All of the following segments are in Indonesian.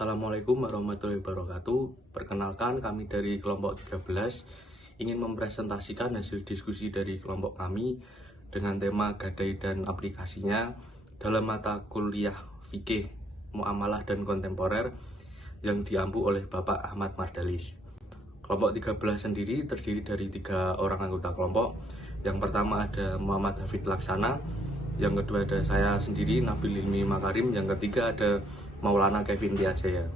Assalamualaikum warahmatullahi wabarakatuh. Perkenalkan, kami dari kelompok 13 ingin mempresentasikan hasil diskusi dari kelompok kami dengan tema gadai dan aplikasinya dalam mata kuliah fikih, muamalah dan kontemporer yang diampu oleh Bapak Ahmad Mardalis. Kelompok 13 sendiri terdiri dari 3 orang anggota kelompok. Yang pertama ada Muhammad Hafid Laksana, yang kedua ada saya sendiri Nabil Ilmi Makarim, yang ketiga ada Maulana Kevin Tiajaya.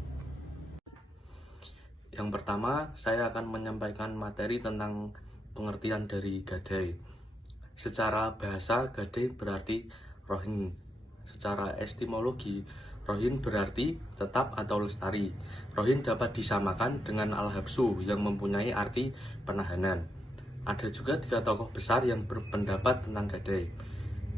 Yang pertama, saya akan menyampaikan materi tentang pengertian dari gadai. Secara bahasa, gadai berarti rohin. Secara etimologi, rohin berarti tetap atau lestari. Rohin dapat disamakan dengan al-habsu yang mempunyai arti penahanan. Ada juga 3 tokoh besar yang berpendapat tentang gadai.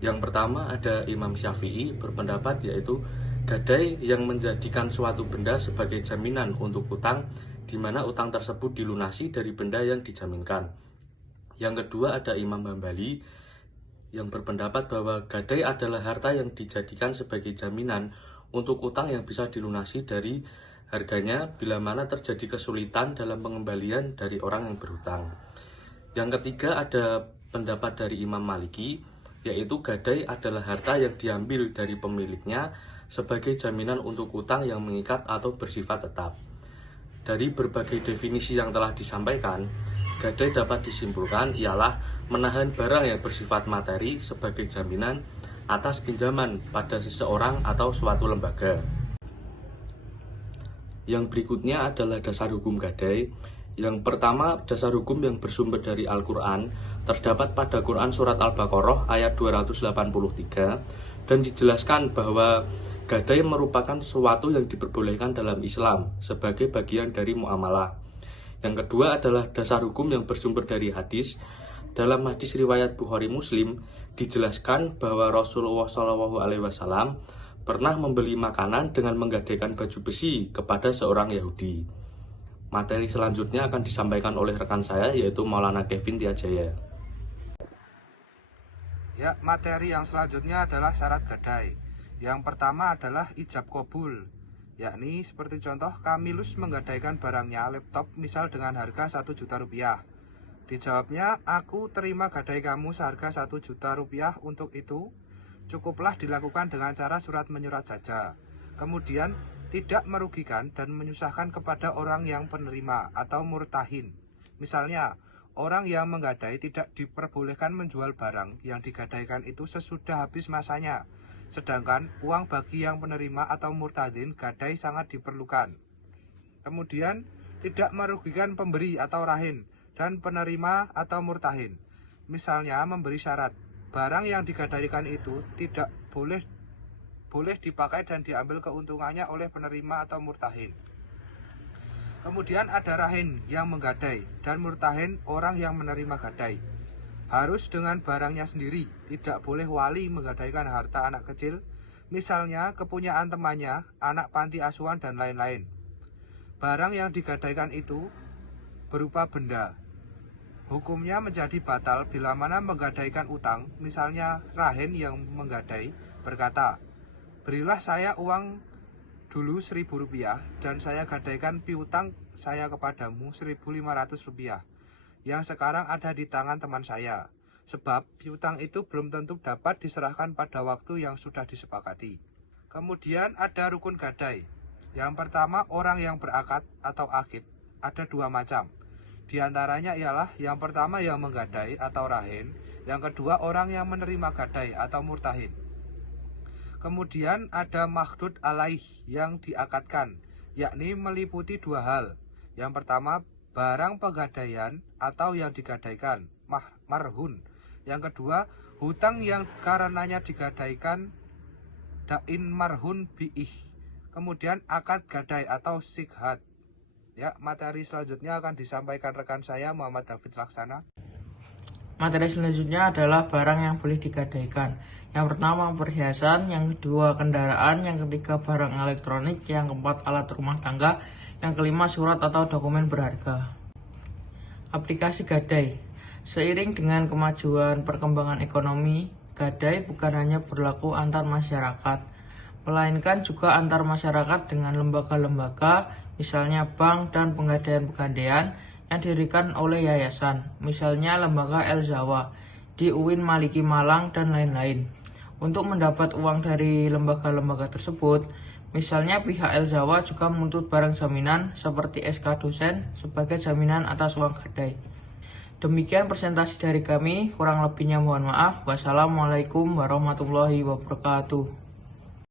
Yang pertama ada Imam Syafi'i berpendapat yaitu gadai yang menjadikan suatu benda sebagai jaminan untuk utang, di mana utang tersebut dilunasi dari benda yang dijaminkan. Yang kedua ada Imam Hambali yang berpendapat bahwa gadai adalah harta yang dijadikan sebagai jaminan untuk utang yang bisa dilunasi dari harganya bila mana terjadi kesulitan dalam pengembalian dari orang yang berhutang. Yang ketiga ada pendapat dari Imam Maliki, yaitu gadai adalah harta yang diambil dari pemiliknya sebagai jaminan untuk utang yang mengikat atau bersifat tetap. Dari berbagai definisi yang telah disampaikan, gadai dapat disimpulkan ialah menahan barang yang bersifat materi sebagai jaminan atas pinjaman pada seseorang atau suatu lembaga. Yang berikutnya adalah dasar hukum gadai. Yang pertama, dasar hukum yang bersumber dari Al-Quran terdapat pada Quran Surat Al-Baqarah ayat 283 dan dijelaskan bahwa gadai merupakan sesuatu yang diperbolehkan dalam Islam sebagai bagian dari muamalah. Yang kedua adalah dasar hukum yang bersumber dari hadis. Dalam hadis riwayat Bukhari Muslim dijelaskan bahwa Rasulullah SAW pernah membeli makanan dengan menggadaikan baju besi kepada seorang Yahudi. Materi selanjutnya akan disampaikan oleh rekan saya yaitu Maulana Kevin Tiajaya. Ya, materi yang selanjutnya adalah syarat gadai. Yang pertama adalah ijab qabul, yakni seperti contoh Kamilus menggadaikan barangnya laptop misal dengan harga 1 juta rupiah. Dijawabnya, aku terima gadai kamu seharga 1 juta rupiah, untuk itu cukuplah dilakukan dengan cara surat menyurat saja. Kemudian tidak merugikan dan menyusahkan kepada orang yang penerima atau murtahin. Misalnya, orang yang menggadai tidak diperbolehkan menjual barang yang digadaikan itu sesudah habis masanya. Sedangkan uang bagi yang penerima atau murtadin gadai sangat diperlukan. Kemudian tidak merugikan pemberi atau rahin dan penerima atau murtahin. Misalnya memberi syarat, barang yang digadaikan itu tidak boleh dipakai dan diambil keuntungannya oleh penerima atau murtahin. Kemudian ada rahin yang menggadai dan murtahin orang yang menerima gadai. Harus dengan barangnya sendiri, tidak boleh wali menggadaikan harta anak kecil, misalnya kepunyaan temannya, anak panti asuhan dan lain-lain. Barang yang digadaikan itu berupa benda. Hukumnya menjadi batal bila mana menggadaikan utang, misalnya rahin yang menggadai berkata, berilah saya uang dulu 1.000 rupiah dan saya gadaikan piutang saya kepadamu 1.500 rupiah yang sekarang ada di tangan teman saya, sebab piutang itu belum tentu dapat diserahkan pada waktu yang sudah disepakati. Kemudian ada rukun gadai. Yang pertama, orang yang berakad atau akid. Ada 2 macam. Di antaranya ialah yang pertama yang menggadai atau rahin, yang kedua orang yang menerima gadai atau murtahin. Kemudian ada makhdud alaih yang diakadkan, yakni meliputi 2 hal. Yang pertama, barang pegadaian atau yang digadaikan, marhun. Yang kedua, hutang yang karenanya digadaikan, dain marhun biih. Kemudian akad gadai atau sikhat. Ya, materi selanjutnya akan disampaikan rekan saya Muhammad David Laksana. Materi selanjutnya adalah barang yang boleh digadaikan. Yang pertama perhiasan, yang kedua kendaraan, yang ketiga barang elektronik, yang keempat alat rumah tangga, yang kelima surat atau dokumen berharga. Aplikasi gadai. Seiring dengan kemajuan perkembangan ekonomi, gadai bukan hanya berlaku antar masyarakat, melainkan juga antar masyarakat dengan lembaga-lembaga, misalnya bank dan pegadaian-pegadaian yang didirikan oleh yayasan, misalnya lembaga El Zawa di UIN Maliki Malang dan lain-lain. Untuk mendapat uang dari lembaga-lembaga tersebut, misalnya pihak El Zawa juga menuntut barang jaminan seperti SK dosen sebagai jaminan atas uang gadai. Demikian presentasi dari kami, kurang lebihnya mohon maaf. Wassalamualaikum warahmatullahi wabarakatuh.